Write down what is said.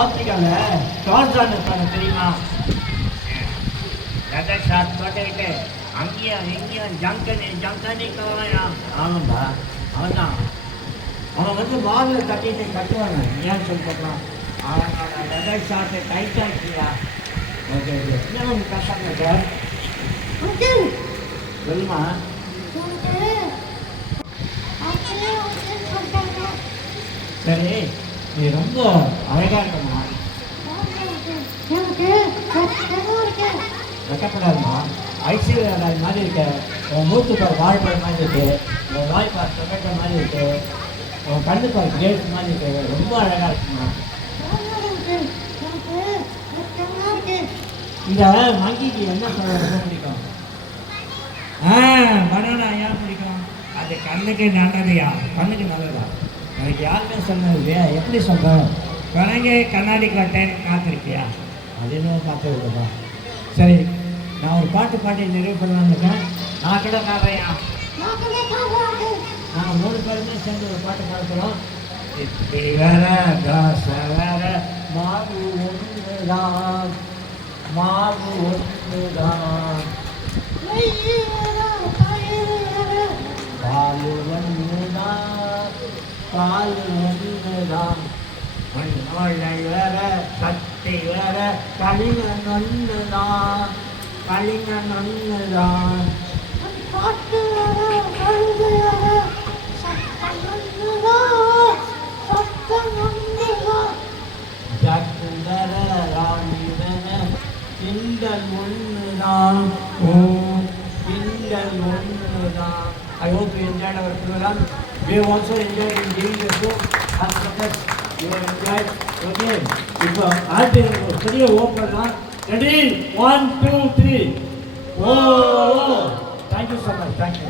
ஆப்பிரிக்கால டார்சான் இருப்பாங்க தெரியுமா? லெதர் ஷார்ட் போட்டுக்கிட்டு அங்கேயும் எங்கேயும் ஜங்கனி கவலையாம். ஆமாம்பா, அவன் தான். அவன் வந்து வாரில் கட்டிட்டு கட்டுவாங்க. ஏன்னு சொல்லி பார்க்கலாம், அவனோட லெதர் ஷார்ட்டு டைட்டாக இருக்கியா? Okay okay. என்ன உங்களுக்கு கஷ்டம் சார்? சொல்லுமா. சரி, நீ ரொம்ப அழகா இருக்கமா. வெட்டப்படாதுமா. ஐஸ்வர்யா மாதிரி இருக்க. உன் மூத்துப்பார் வாழைப்பழம் மாதிரி இருக்கு. உன் வாய்ப்பார் டொமேட்டோ மாதிரி இருக்கு. உன் கண்ணுப்பார் கிரேப்ஸ் மாதிரி இருக்கு. ரொம்ப அழகா இருக்குமா. இந்த மங்கிக்கு என்ன சொல்ல ரொம்ப பிடிக்கும்? பனானா ஏன் பிடிக்கும்? அது கண்ணுக்கு நல்லதையா? கண்ணுக்கு நல்லதா? எனக்கு யாருமே சொன்னது இல்லையா? எப்படி சொல்கிறேன்? கணங்க கண்ணாடிக்கு டைம் காத்திருக்கியா? அது இன்னும் பார்த்து விடுதா? சரி, நான் ஒரு பாட்டு பாட்டி நிறைவு பண்ணலான்னு இருக்கேன். நான் கூட காரையா? நாங்கள் 3 பேருமே சேர்ந்து ஒரு பாட்டு பாடுறோம். இப்படி வேற தாச வேற மாவு ஒன்றுதான், மாவு ஒன்றுதான், பால் ஒன்றுதான், பால் ஒன்றுதான், மண்ணோழை வேற சக்தி வேற கலிங்கன் ஒன்றுதான், கலிங்கன் ஒன்றுதான், பாட்டு வேற கழுது வேற சத்தம் ஒன்றுதான், சத்தம் ஒன்றுதான், ஜக்கு வேற ராணி வேற கிண்டல் ஒன்றுதான், ஓ கிண்டல் ஒன்றுதான். I hope you enjoyed our program. We have also enjoyed in giving the show as much as you have enjoyed. Okay, இப்போ ஆல்பி ஒரு பெரிய ஓப்பன்லாம். ரெடி, 1 2 3. ஓ, தேங்க்யூ ஸோ மச். தேங்க்யூ.